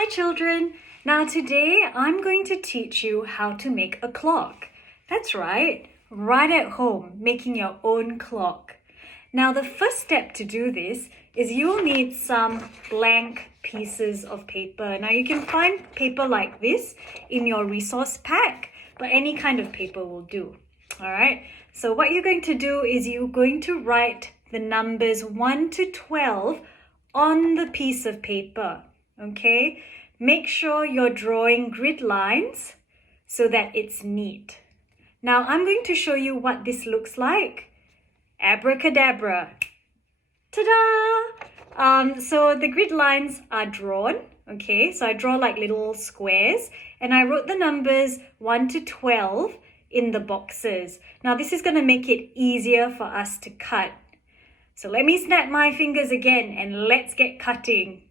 Hi children! Now today I'm going to teach you how to make a clock. That's right at home, making your own clock. Now the first step to do this is you'll need some blank pieces of paper. Now you can find paper like this in your resource pack, but any kind of paper will do. Alright, so what you're going to do is you're going to write the numbers 1 to 12 on the piece of paper. Okay, make sure you're drawing grid lines so that it's neat. Now I'm going to show you what this looks like. Abracadabra. Ta-da! So the grid lines are drawn. Okay, so I draw like little squares and I wrote the numbers 1 to 12 in the boxes. Now this is going to make it easier for us to cut. So let me snap my fingers again and let's get cutting.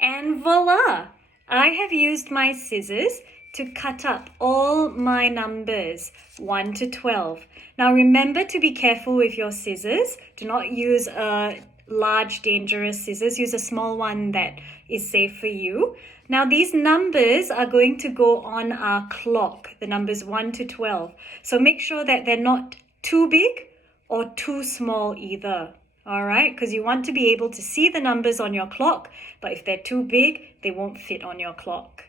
And voila! I have used my scissors to cut up all my numbers 1 to 12. Now remember to be careful with your scissors. Do not use a large dangerous scissors. Use a small one that is safe for you. Now these numbers are going to go on our clock, the numbers 1 to 12. So make sure that they're not too big or too small either. Alright, because you want to be able to see the numbers on your clock, but if they're too big, they won't fit on your clock.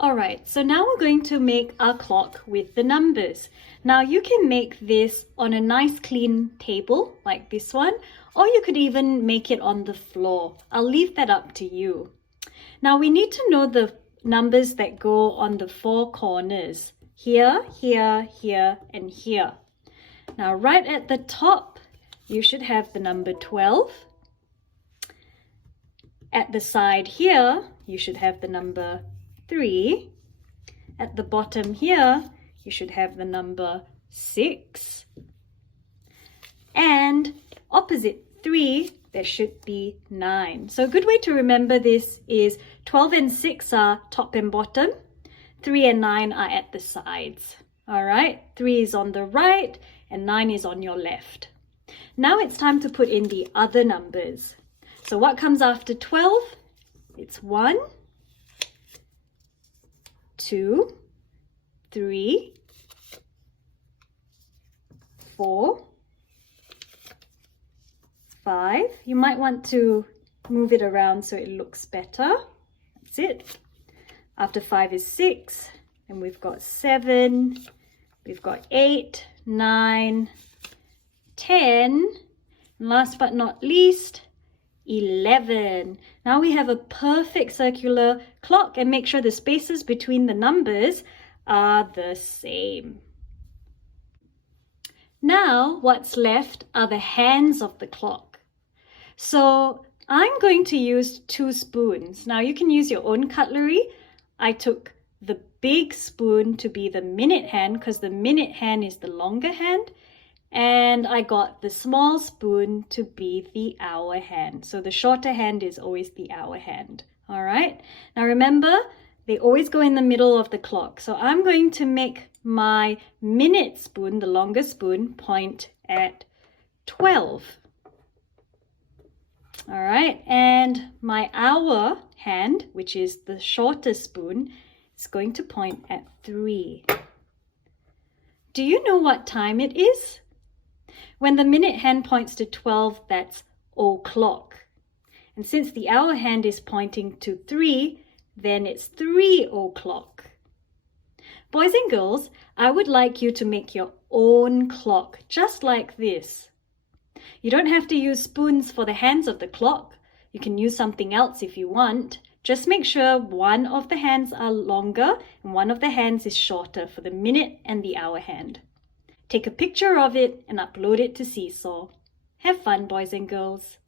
Alright, so now we're going to make our clock with the numbers. Now you can make this on a nice clean table like this one, or you could even make it on the floor. I'll leave that up to you. Now we need to know the numbers that go on the four corners. Here, here, here, and here. Now right at the top, you should have the number 12. At the side here, you should have the number 3. At the bottom here, you should have the number 6. And opposite 3, there should be 9. So a good way to remember this is 12 and 6 are top and bottom. 3 and 9 are at the sides. All right, 3 is on the right and 9 is on your left. Now it's time to put in the other numbers. So what comes after 12? It's 1, 2, 3, 4, 5. You might want to move it around so it looks better. That's it. After 5 is 6, and we've got 7, we've got 8, 9, 10, and last but not least, 11. Now we have a perfect circular clock, and make sure the spaces between the numbers are the same. Now what's left are the hands of the clock. So I'm going to use 2 spoons. Now you can use your own cutlery. I took the big spoon to be the minute hand because the minute hand is the longer hand. And I got the small spoon to be the hour hand. So the shorter hand is always the hour hand. All right. Now remember, they always go in the middle of the clock. So I'm going to make my minute spoon, the longer spoon, point at 12. All right. And my hour hand, which is the shorter spoon, is going to point at 3. Do you know what time it is? When the minute hand points to 12, that's o'clock. And since the hour hand is pointing to 3, then it's 3 o'clock. Boys and girls, I would like you to make your own clock, just like this. You don't have to use spoons for the hands of the clock. You can use something else if you want. Just make sure one of the hands are longer and one of the hands is shorter for the minute and the hour hand. Take a picture of it and upload it to Seesaw. Have fun, boys and girls.